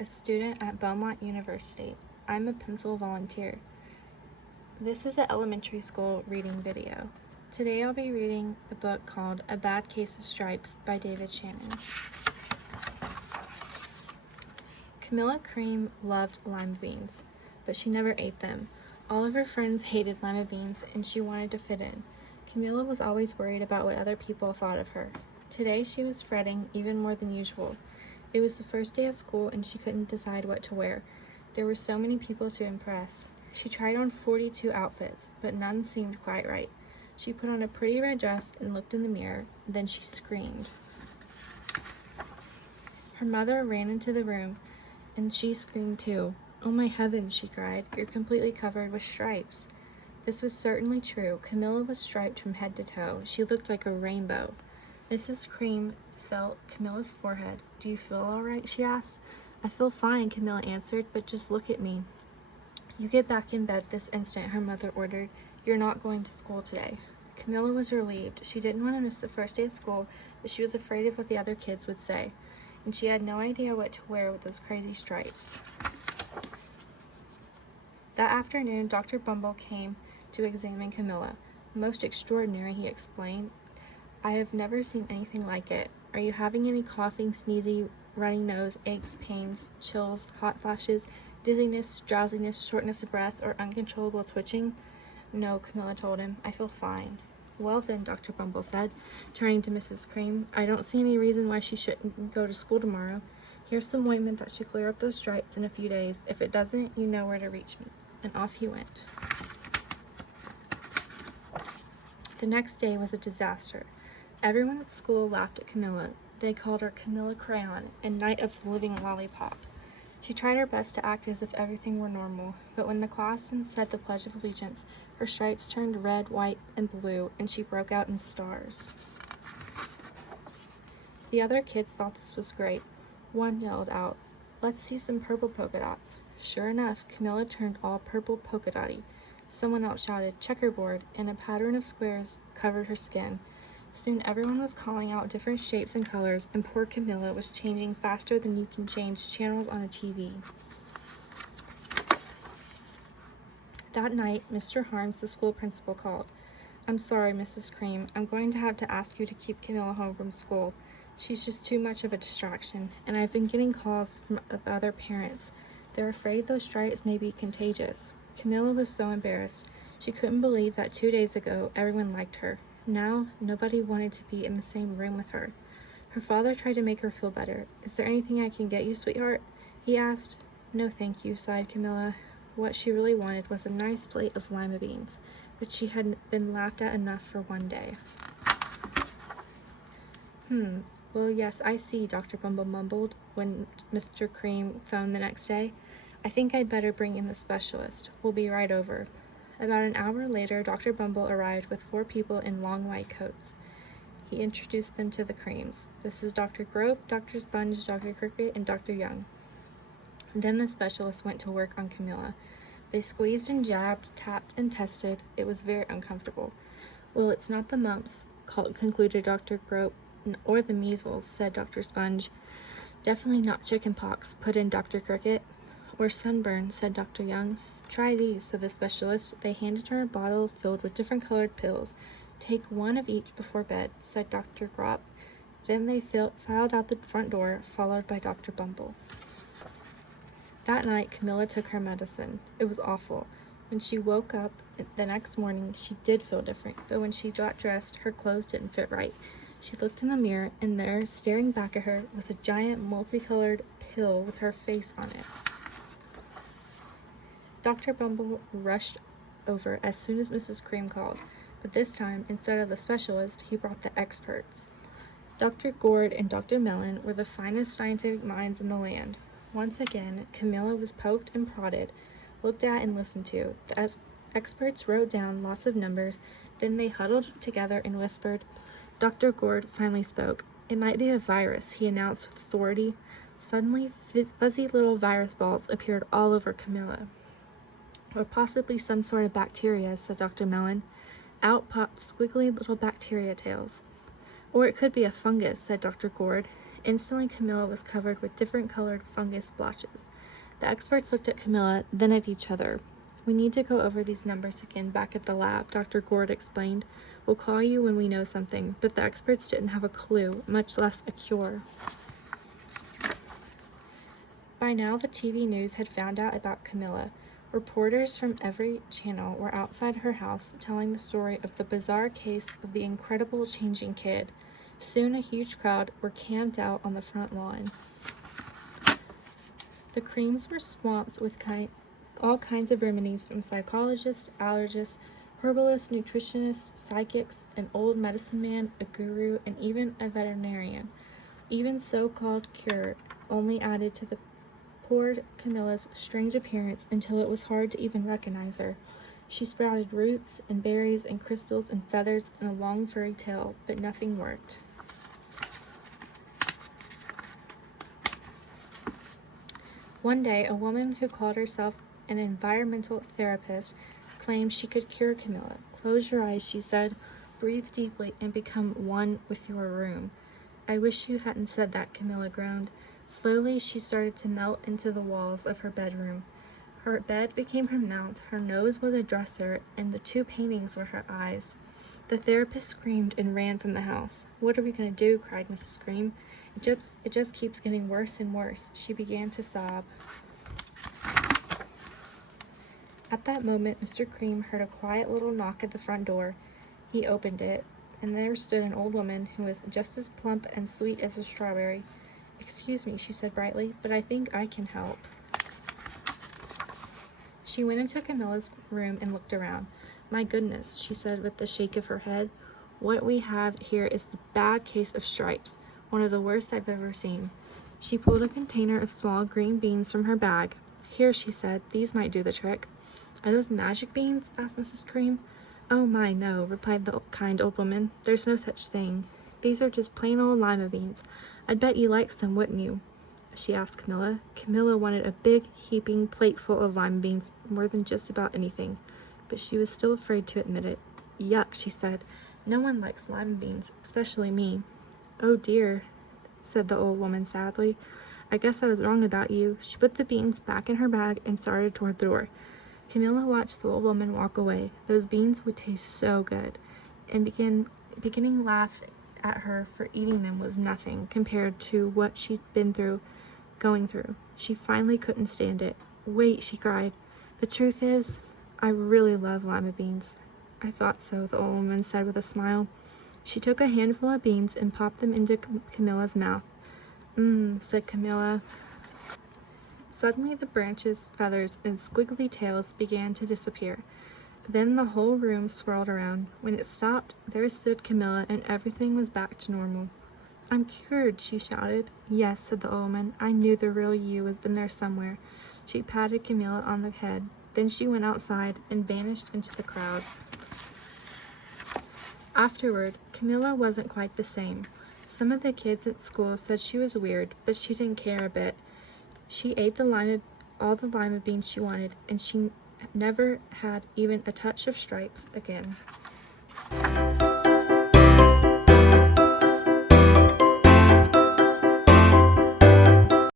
a student at Belmont University. I'm a pencil volunteer. This is an elementary school reading video. Today I'll be reading the book called A Bad Case of Stripes by David Shannon. Camilla Cream loved lima beans, but she never ate them. All of her friends hated lima beans and she wanted to fit in. Camilla was always worried about what other people thought of her. Today she was fretting even more than usual. It was the first day of school and she couldn't decide what to wear. There were so many people to impress. She tried on 42 outfits, but none seemed quite right. She put on a pretty red dress and looked in the mirror, then she screamed. Her mother ran into the room and she screamed too. "Oh my heavens," she cried, "you're completely covered with stripes." This was certainly true. Camilla was striped from head to toe. She looked like a rainbow. Mrs. Cream felt Camilla's forehead. "Do you feel all right?" she asked. "I feel fine," Camilla answered, "but just look at me." "You get back in bed this instant," her mother ordered. "You're not going to school today." Camilla was relieved. She didn't want to miss the first day of school, but she was afraid of what the other kids would say, and she had no idea what to wear with those crazy stripes. That afternoon, Dr. Bumble came to examine Camilla. "Most extraordinary," he explained. "I have never seen anything like it. Are you having any coughing, sneezing, running nose, aches, pains, chills, hot flashes, dizziness, drowsiness, shortness of breath, or uncontrollable twitching?" "No," Camilla told him. "I feel fine." "Well then," Dr. Bumble said, turning to Mrs. Cream, "I don't see any reason why she shouldn't go to school tomorrow. Here's some ointment that should clear up those stripes in a few days. If it doesn't, you know where to reach me." And off he went. The next day was a disaster. Everyone at school laughed at Camilla. They called her Camilla Crayon and Night of the Living Lollipop. She tried her best to act as if everything were normal, but when the class said the Pledge of Allegiance, her stripes turned red, white, and blue, and she broke out in stars. The other kids thought this was great. One yelled out, "Let's see some purple polka dots." Sure enough, Camilla turned all purple polka dotty. Someone else shouted, "Checkerboard," and a pattern of squares covered her skin. Soon everyone was calling out different shapes and colors, and poor Camilla was changing faster than you can change channels on a TV. That night, Mr. Harms, the school principal, called. "I'm sorry, Mrs. Cream. I'm going to have to ask you to keep Camilla home from school. She's just too much of a distraction, and I've been getting calls from other parents. They're afraid those stripes may be contagious." Camilla was so embarrassed. She couldn't believe that 2 days ago everyone liked her. Now, nobody wanted to be in the same room with her. Her father tried to make her feel better. "Is there anything I can get you, sweetheart?" he asked. "No, thank you," sighed Camilla. What she really wanted was a nice plate of lima beans, but she had been laughed at enough for one day. Well, yes, I see," Dr. Bumble mumbled when Mr. Cream phoned the next day. "I think I'd better bring in the specialist. We'll be right over." About an hour later, Dr. Bumble arrived with 4 people in long white coats. He introduced them to the Creams. "This is Dr. Grope, Dr. Sponge, Dr. Cricket, and Dr. Young." Then the specialist went to work on Camilla. They squeezed and jabbed, tapped and tested. It was very uncomfortable. "Well, it's not the mumps," concluded Dr. Grope, "or the measles," said Dr. Sponge. "Definitely not chicken pox," put in Dr. Cricket. "Or sunburn," said Dr. Young. "Try these," said the specialist. They handed her a bottle filled with different colored pills. "Take one of each before bed," said Dr. Grope. Then they filed out the front door, followed by Dr. Bumble. That night, Camilla took her medicine. It was awful. When she woke up the next morning, she did feel different, but when she got dressed, her clothes didn't fit right. She looked in the mirror, and there, staring back at her, was a giant multicolored pill with her face on it. Dr. Bumble rushed over as soon as Mrs. Cream called, but this time, instead of the specialist, he brought the experts. Dr. Gord and Dr. Mellon were the finest scientific minds in the land. Once again, Camilla was poked and prodded, looked at and listened to. The experts wrote down lots of numbers, then they huddled together and whispered. Dr. Gord finally spoke. "It might be a virus," he announced with authority. Suddenly, fuzzy little virus balls appeared all over Camilla. "Or possibly some sort of bacteria," said Dr. Mellon. Out popped squiggly little bacteria tails. "Or it could be a fungus," said Dr. Gord. Instantly, Camilla was covered with different colored fungus blotches. The experts looked at Camilla, then at each other. "We need to go over these numbers again back at the lab," Dr. Gord explained. "We'll call you when we know something," but the experts didn't have a clue, much less a cure. By now, the TV news had found out about Camilla. Reporters from every channel were outside her house telling the story of the bizarre case of the incredible changing kid. Soon, a huge crowd were camped out on the front lawn. The Creams were swamped with all kinds of remedies from psychologists, allergists, herbalists, nutritionists, psychics, an old medicine man, a guru, and even a veterinarian. Even so-called cure only added to the poor Camilla's strange appearance until it was hard to even recognize her. She sprouted roots and berries and crystals and feathers and a long furry tail, but nothing worked. One day, a woman who called herself an environmental therapist claimed she could cure Camilla. "Close your eyes," she said. "Breathe deeply and become one with your room." "I wish you hadn't said that," Camilla groaned. Slowly, she started to melt into the walls of her bedroom. Her bed became her mouth, her nose was a dresser, and the two paintings were her eyes. The therapist screamed and ran from the house. "What are we going to do?" cried Mrs. Cream. It just keeps getting worse and worse." She began to sob. At that moment, Mr. Cream heard a quiet little knock at the front door. He opened it, and there stood an old woman who was just as plump and sweet as a strawberry. "Excuse me," she said brightly, "but I think I can help." She went into Camilla's room and looked around. "My goodness," she said with a shake of her head. "What we have here is the bad case of stripes, one of the worst I've ever seen." She pulled a container of small green beans from her bag. "Here," she said, "these might do the trick." "Are those magic beans?" asked Mrs. Cream. "Oh my, no," replied the kind old woman. "There's no such thing. These are just plain old lima beans. I'd bet you like some, wouldn't you?" she asked Camilla. Camilla wanted a big, heaping plateful of lima beans more than just about anything, but she was still afraid to admit it. "Yuck," she said. "No one likes lima beans, especially me." "Oh dear," said the old woman sadly. "I guess I was wrong about you." She put the beans back in her bag and started toward the door. Camilla watched the old woman walk away. Those beans would taste so good, and beginning to laugh at her for eating them was nothing compared to what she'd been going through. She finally couldn't stand it. "Wait," she cried. "The truth is, I really love lima beans." "I thought so," the old woman said with a smile. She took a handful of beans and popped them into Camilla's mouth. Said Camilla. Suddenly the branches, feathers, and squiggly tails began to disappear. Then the whole room swirled around. When it stopped, there stood Camilla, and everything was back to normal. "I'm cured," she shouted. "Yes," said the old woman. "I knew the real you was in there somewhere." She patted Camilla on the head. Then she went outside and vanished into the crowd. Afterward, Camilla wasn't quite the same. Some of the kids at school said she was weird, but she didn't care a bit. She ate all the lima beans she wanted, and she never had even a touch of stripes again.